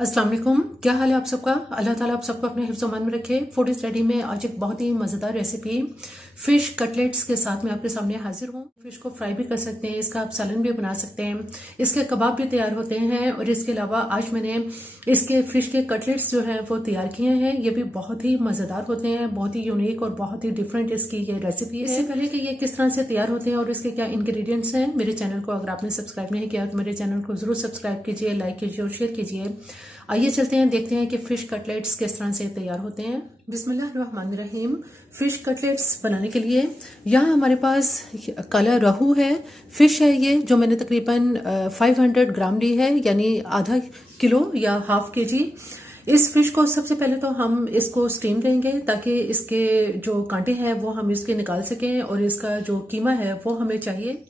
अस्सलाम वालेकुम। क्या हाल है आप सबका। अल्लाह ताला आप सबको अपने हिफ्ज़ मान में रखे। फूड इज रेडी में आज एक बहुत ही मज़ेदार रेसिपी फ़िश कटलेट्स के साथ मैं आपके सामने हाजिर हूँ। फ़िश को फ्राई भी कर सकते हैं, इसका आप सालन भी बना सकते हैं, इसके कबाब भी तैयार होते हैं और इसके अलावा आज मैंने इसके फ़िश के कटलेट्स जो हैं वो तैयार किए हैं। ये भी बहुत ही मज़ेदार होते हैं, बहुत ही यूनिक और बहुत ही डिफरेंट इसकी ये रेसिपी है। इससे पहले कि ये किस तरह से तैयार होते हैं और इसके क्या इंग्रेडिएंट्स हैं, मेरे चैनल को अगर आपने सब्सक्राइब नहीं किया तो मेरे चैनल को ज़रूर सब्सक्राइब कीजिए, लाइक कीजिए और शेयर कीजिए। आइए चलते हैं, देखते हैं कि फ़िश कटलेट्स किस तरह से तैयार होते हैं। बिस्मिल्लाहिर्रहमानिर्रहीम। फ़िश कटलेट्स बनाने के लिए यहाँ हमारे पास काला रहू है, फ़िश है ये, जो मैंने तकरीबन 500 ग्राम ली है, यानी आधा किलो या हाफ केजी। इस फिश को सबसे पहले तो हम इसको स्टीम देंगे ताकि इसके जो कांटे हैं वो हम इसके निकाल सकें और इसका जो कीमा है वो हमें चाहिए।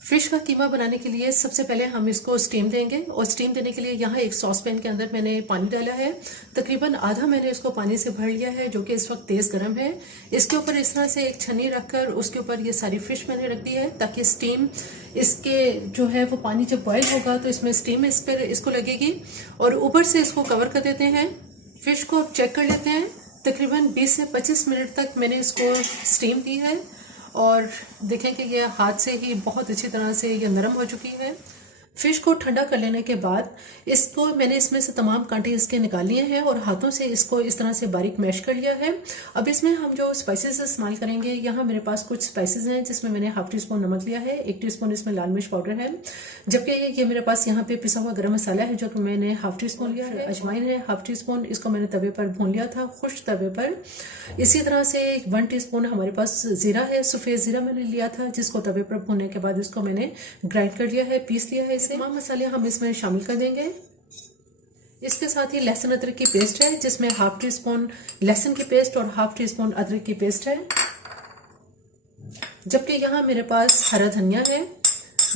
फिश का कीमा बनाने के लिए सबसे पहले हम इसको स्टीम देंगे और स्टीम देने के लिए यहाँ एक सॉस पैन के अंदर मैंने पानी डाला है। तकरीबन आधा मैंने इसको पानी से भर लिया है, जो कि इस वक्त तेज गर्म है। इसके ऊपर इस तरह से एक छन्नी रखकर उसके ऊपर ये सारी फिश मैंने रख दी है ताकि स्टीम इसके जो है वो पानी जब बॉयल होगा तो इसमें स्टीम इस पर इसको लगेगी। और ऊपर से इसको कवर कर देते हैं। फिश को चेक कर लेते हैं। तकरीबन 20 से 25 मिनट तक मैंने इसको स्टीम दी है और देखें कि ये हाथ से ही बहुत अच्छी तरह से ये नरम हो चुकी है। फिश को ठंडा कर लेने के बाद इसको मैंने इसमें से तमाम कांटे इसके निकाल लिए हैं और हाथों से इसको इस तरह से बारीक मैश कर लिया है। अब इसमें हम जो स्पाइसेस इस्तेमाल करेंगे, यहाँ मेरे पास कुछ स्पाइसेस हैं जिसमें मैंने हाफ टी स्पून नमक लिया है, 1 टीस्पून इसमें लाल मिर्च पाउडर है, जबकि ये मेरे पास यहाँ पे पिसा हुआ गरम मसाला है जो कि मैंने हाफ टी स्पून लिया है। अजवाइन है हाफ टी स्पून, इसको मैंने तवे पर भून लिया था, खुश्क तवे पर। इसी तरह से 1 टीस्पून हमारे पास जीरा है, सफेद जीरा मैंने लिया था जिसको तवे पर भूनने के बाद इसको मैंने ग्राइंड कर लिया है, पीस लिया है। इसे तमाम मसाले हम इसमें शामिल कर देंगे। इसके साथ ही लहसुन अदरक की पेस्ट है जिसमें हाफ टी स्पून लहसुन की पेस्ट और हाफ टी स्पून अदरक की पेस्ट है, जबकि यहाँ मेरे पास हरा धनिया है,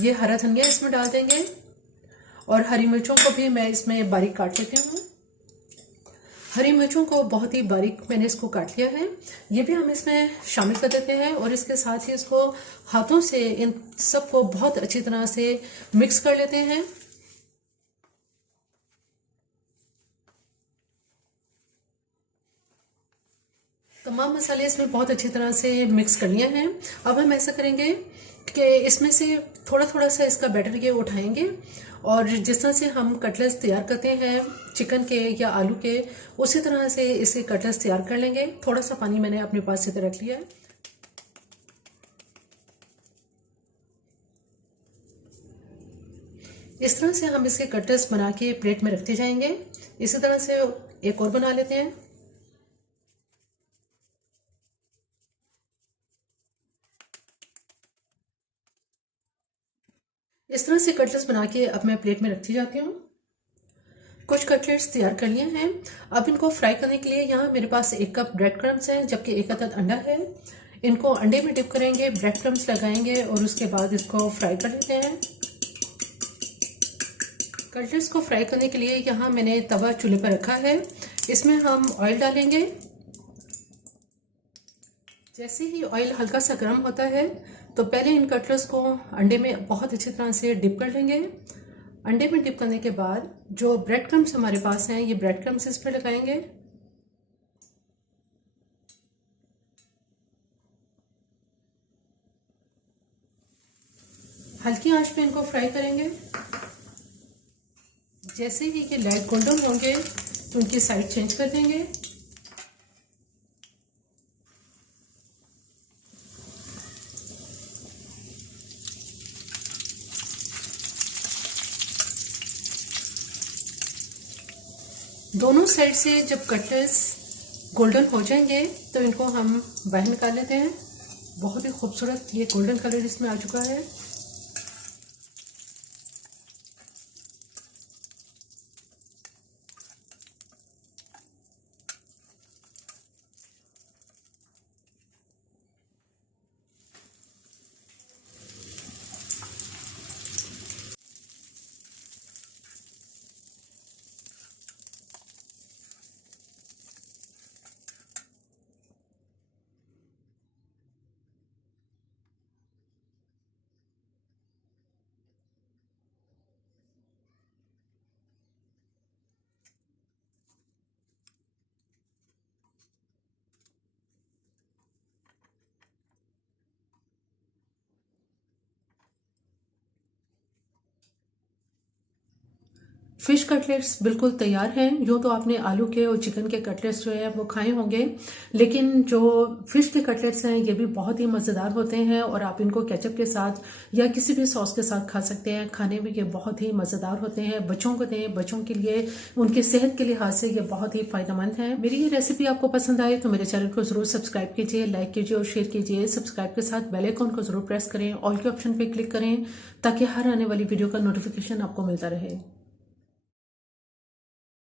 ये हरा धनिया इसमें डाल देंगे। और हरी मिर्चों को भी मैं इसमें बारीक काट लेती हूँ। हरी मिर्चों को बहुत ही बारीक मैंने इसको काट लिया है, ये भी हम इसमें शामिल कर देते हैं और इसके साथ ही इसको हाथों से इन सबको बहुत अच्छी तरह से मिक्स कर लेते हैं। तमाम मसाले इसमें बहुत अच्छी तरह से मिक्स कर लिए हैं। अब हम ऐसा करेंगे कि इसमें से थोड़ा थोड़ा सा इसका बैटर ये उठाएंगे और जिस तरह से हम कटलेट्स तैयार करते हैं चिकन के या आलू के, उसी तरह से इसे कटलेट्स तैयार कर लेंगे। थोड़ा सा पानी मैंने अपने पास से रख लिया है। इस तरह से हम इसके कटलेट्स बना के प्लेट में रखते जाएंगे। इसी तरह से एक और बना लेते हैं। इस तरह से कटलेट्स बना के अब मैं प्लेट में रखती जाती हूँ। कुछ कटलेट्स तैयार कर लिए हैं। अब इनको फ्राई करने के लिए यहाँ मेरे पास 1 कप ब्रेड क्रम्स है, जबकि 1 अदद अंडा है। इनको अंडे में डिप करेंगे, ब्रेड क्रम्स लगाएंगे और उसके बाद इसको फ्राई कर लेते हैं। कटलेट्स को फ्राई करने के लिए यहाँ मैंने तवा चूल्हे पर रखा है, इसमें हम ऑयल डालेंगे। जैसे ही ऑयल हल्का सा गर्म होता है तो पहले इन कटलेट्स को अंडे में बहुत अच्छी तरह से डिप कर लेंगे। अंडे में डिप करने के बाद जो ब्रेड क्रम्स हमारे पास हैं, ये ब्रेड क्रम्स इस पर लगाएंगे। हल्की आंच पे इनको फ्राई करेंगे। जैसे ही ये लाइट गोल्डन होंगे तो उनकी साइड चेंज कर देंगे। दोनों साइड से जब कटलेट्स गोल्डन हो जाएंगे तो इनको हम बाहर निकाल लेते हैं। बहुत ही खूबसूरत ये गोल्डन कलर इसमें आ चुका है। फिश कटलेट्स बिल्कुल तैयार हैं। यूँ तो आपने आलू के और चिकन के कटलेट्स जो है वो खाए होंगे, लेकिन जो फिश के कटलेट्स हैं ये भी बहुत ही मज़ेदार होते हैं और आप इनको केचप के साथ या किसी भी सॉस के साथ खा सकते हैं। खाने में ये बहुत ही मज़ेदार होते हैं। बच्चों को दें, बच्चों के लिए उनकी सेहत के लिहाज से ये बहुत ही फायदेमंद है। मेरी ये रेसिपी आपको पसंद आए तो मेरे चैनल को जरूर सब्सक्राइब कीजिए, लाइक कीजिए और शेयर कीजिए। सब्सक्राइब के साथ बेल आइकन को जरूर प्रेस करें, ऑल के ऑप्शन पे क्लिक करें ताकि हर आने वाली वीडियो का नोटिफिकेशन आपको मिलता रहे।